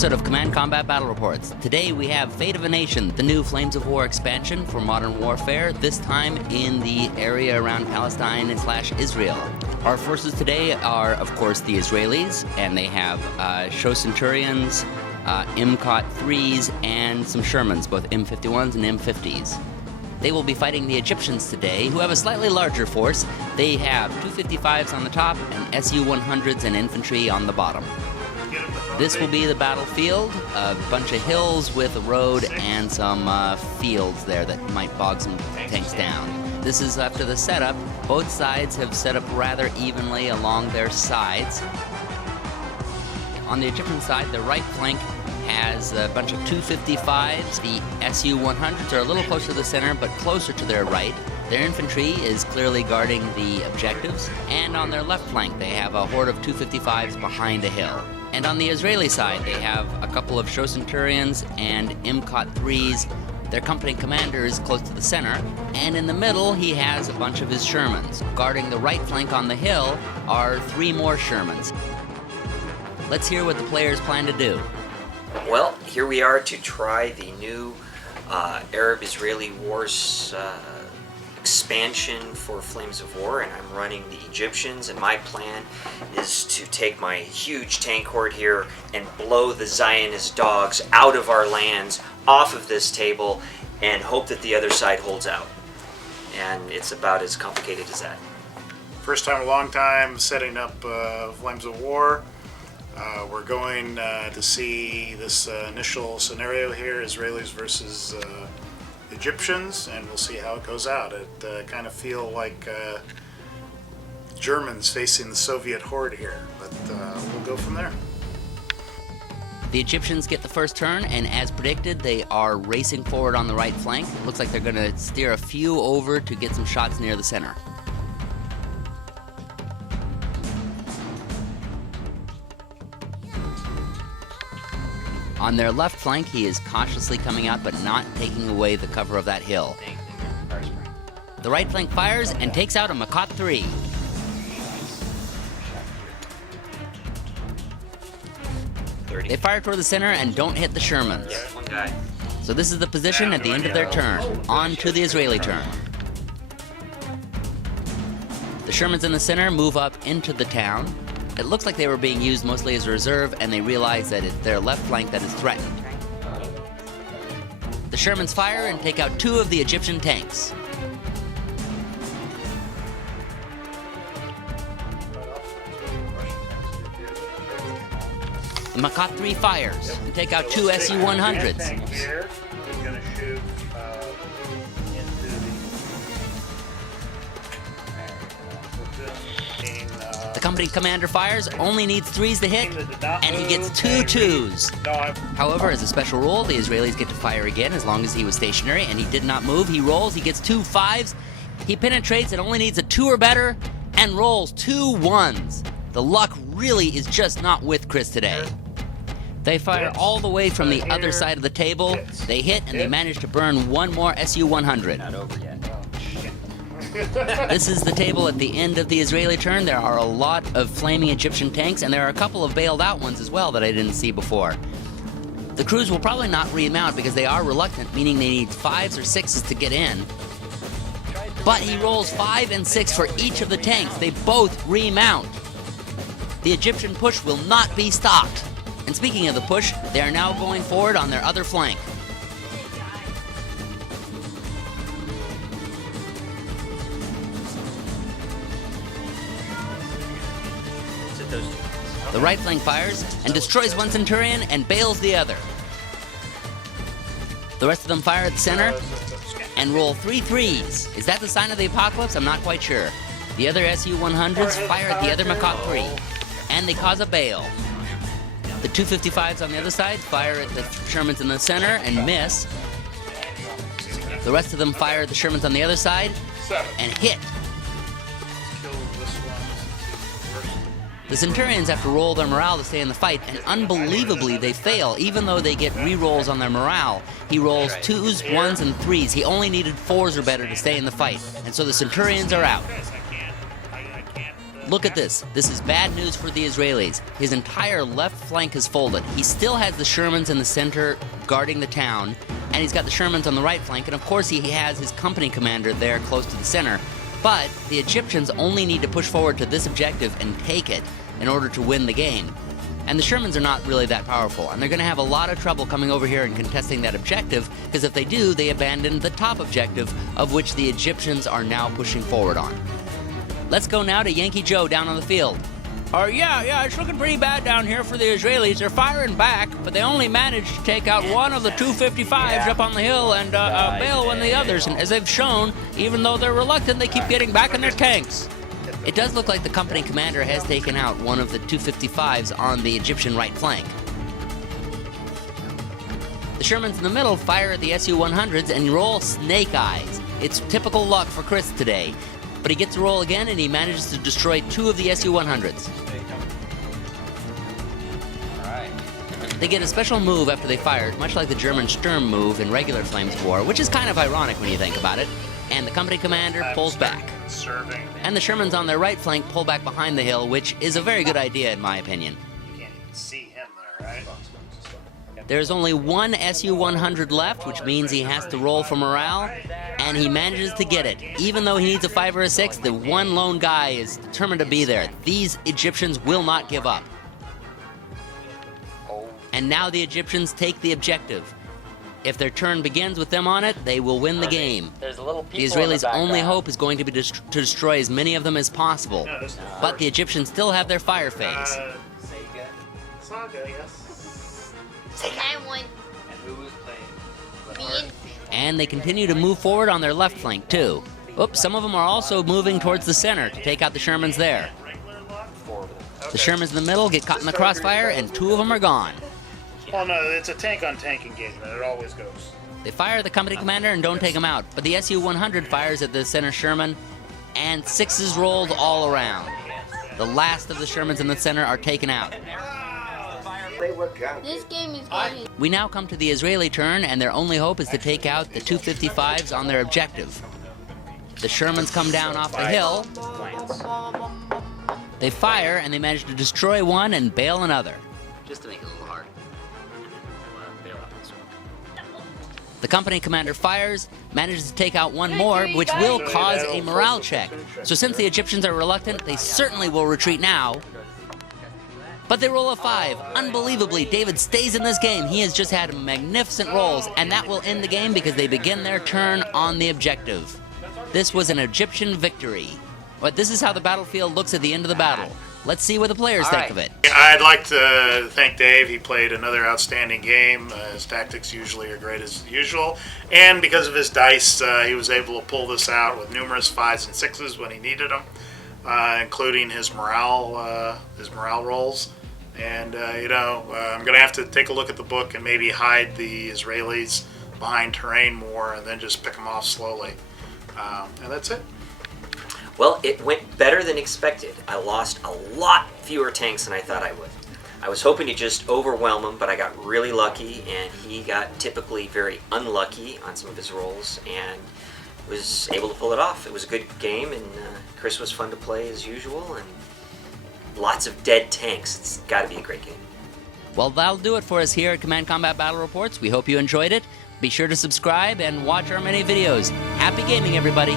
episode of Command Combat Battle Reports. Today we have Fate of a Nation, the new Flames of War expansion for Modern Warfare, this time in the area around Palestine/Israel. Our forces today are, of course, the Israelis, and they have Show Centurions, MCOT 3s, and some Shermans, both M51s and M50s. They will be fighting the Egyptians today, who have a slightly larger force. They have 255s on the top and Su-100s and infantry on the bottom. This will be the battlefield, a bunch of hills with a road and some fields there that might bog some tanks down. This is after the setup. Both sides have set up rather evenly along their sides. On the Egyptian side, the right flank has a bunch of 255s. The Su-100s are a little closer to the center, but closer to their right. Their infantry is clearly guarding the objectives. And on their left flank, they have a horde of 255s behind a hill. And on the Israeli side, they have a couple of Show Centurions and MCOT 3s. Their company commander is close to the center. And in the middle, he has a bunch of his Shermans. Guarding the right flank on the hill are 3 more Shermans. Let's hear what the players plan to do. Well, here we are to try the new Arab-Israeli Wars expansion for Flames of War, and I'm running the Egyptians, and my plan is to take my huge tank horde here and blow the Zionist dogs out of our lands, off of this table, and hope that the other side holds out. And it's about as complicated as that. First time in a long time setting up Flames of War. We're going to see this initial scenario here, Israelis versus Egyptians, and we'll see how it goes out. It kind of feel like Germans facing the Soviet horde here, but we'll go from there. The Egyptians get the first turn, and as predicted, they are racing forward on the right flank. It looks like they're going to steer a few over to get some shots near the center. On their left flank, he is cautiously coming out, but not taking away the cover of that hill. The right flank fires and takes out a MCOT 3. They fire toward the center and don't hit the Shermans. One guy. So this is the position at the end of their turn. On to the Israeli turn. The Shermans in the center move up into the town. It looks like they were being used mostly as a reserve, and they realize that it's their left flank that is threatened. The Shermans fire and take out 2 of the Egyptian tanks. The MCOT 3 fires and take out 2 Su-100s. The company commander fires, only needs 3s to hit, and he gets 2 2s. However, as a special rule, the Israelis get to fire again as long as he was stationary, and he did not move. He rolls, he gets 2 5s, he penetrates and only needs a 2 or better, and rolls 2 1s. The luck really is just not with Chris today. They fire all the way from the other side of the table. They hit, and they manage to burn 1 more Su-100. Not over yet. This is the table at the end of the Israeli turn. There are a lot of flaming Egyptian tanks, and there are a couple of bailed out ones as well that I didn't see before. The crews will probably not remount because they are reluctant, meaning they need 5s or 6s to get in. But he rolls 5 and 6 for each of the tanks. They both remount. The Egyptian push will not be stopped. And speaking of the push, they are now going forward on their other flank. The right flank fires and destroys 1 Centurion and bails the other. The rest of them fire at the center and roll 3 3s. Is that the sign of the apocalypse? I'm not quite sure. The other Su-100s fire at the other MCOT 3, and they cause a bail. The 255s on the other side fire at the Shermans in the center and miss. The rest of them fire at the Shermans on the other side and hit. The Centurions have to roll their morale to stay in the fight, and unbelievably they fail, even though they get re-rolls on their morale. He rolls 2s, 1s, and 3s. He only needed 4s or better to stay in the fight, and so the Centurions are out. Look at this. This is bad news for the Israelis. His entire left flank is folded. He still has the Shermans in the center guarding the town, and he's got the Shermans on the right flank, and of course he has his company commander there close to the center. But the Egyptians only need to push forward to this objective and take it in order to win the game. And the Shermans are not really that powerful, and they're going to have a lot of trouble coming over here and contesting that objective, because if they do, they abandon the top objective, of which the Egyptians are now pushing forward on. Let's go now to Yankee Joe down on the field. Yeah, it's looking pretty bad down here for the Israelis. They're firing back, but they only managed to take out one of the 255s up on the hill and bail one of the others. And as they've shown, even though they're reluctant, they keep getting back in their tanks. It does look like the company commander has taken out one of the 255s on the Egyptian right flank. The Shermans in the middle fire at the Su-100s and roll snake eyes. It's typical luck for Chris today. But he gets a roll again, and he manages to destroy two of the Su-100s. They get a special move after they fire, much like the German Sturm move in regular Flames of War, which is kind of ironic when you think about it. And the company commander pulls back. And the Shermans on their right flank pull back behind the hill, which is a very good idea in my opinion. You can't even see him there, right? There's only one Su-100 left, which means he has to roll for morale, and he manages to get it. Even though he needs a 5 or a 6, the one lone guy is determined to be there. These Egyptians will not give up. And now the Egyptians take the objective. If their turn begins with them on it, they will win the game. The Israelis' only hope is going to be to destroy as many of them as possible. But the Egyptians still have their fire phase. Saga, yes. I won. And they continue to move forward on their left flank, too. Oops, some of them are also moving towards the center to take out the Shermans there. The Shermans in the middle get caught in the crossfire, and two of them are gone. Well, no, it's a tank-on-tank engagement. It always goes. They fire the company commander and don't take him out, but the Su-100 fires at the center Sherman, and 6s rolled all around. The last of the Shermans in the center are taken out. This game is going. We now come to the Israeli turn, and their only hope is to take out the 255s on their objective. The Shermans come down off the hill. They fire, and they manage to destroy one and bail another. Just to make it a little hard. The company commander fires, manages to take out one more, which will cause a morale check. So since the Egyptians are reluctant, they certainly will retreat now. But they roll a 5. Unbelievably, David stays in this game. He has just had magnificent rolls, and that will end the game because they begin their turn on the objective. This was an Egyptian victory. But this is how the battlefield looks at the end of the battle. Let's see what the players think of it. I'd like to thank Dave. He played another outstanding game. His tactics usually are great as usual. And because of his dice, he was able to pull this out with numerous 5s and 6s when he needed them, including his morale rolls. And, I'm going to have to take a look at the book and maybe hide the Israelis behind terrain more and then just pick them off slowly. And that's it. Well, it went better than expected. I lost a lot fewer tanks than I thought I would. I was hoping to just overwhelm him, but I got really lucky, and he got typically very unlucky on some of his rolls and was able to pull it off. It was a good game, and Chris was fun to play as usual, and lots of dead tanks. It's got to be a great game. Well, that'll do it for us here at Command Combat Battle Reports. We hope you enjoyed it. Be sure to subscribe and watch our many videos. Happy gaming, everybody.